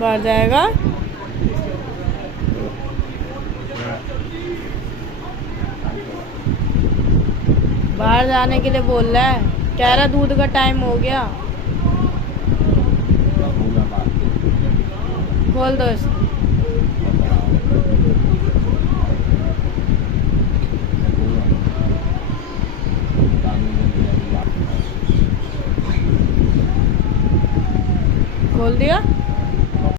बाहर जाएगा। बाहर जाने के लिए बोल रहा है, कह रहा दूध का टाइम हो गया। खोल दो इसको। खोल दिया।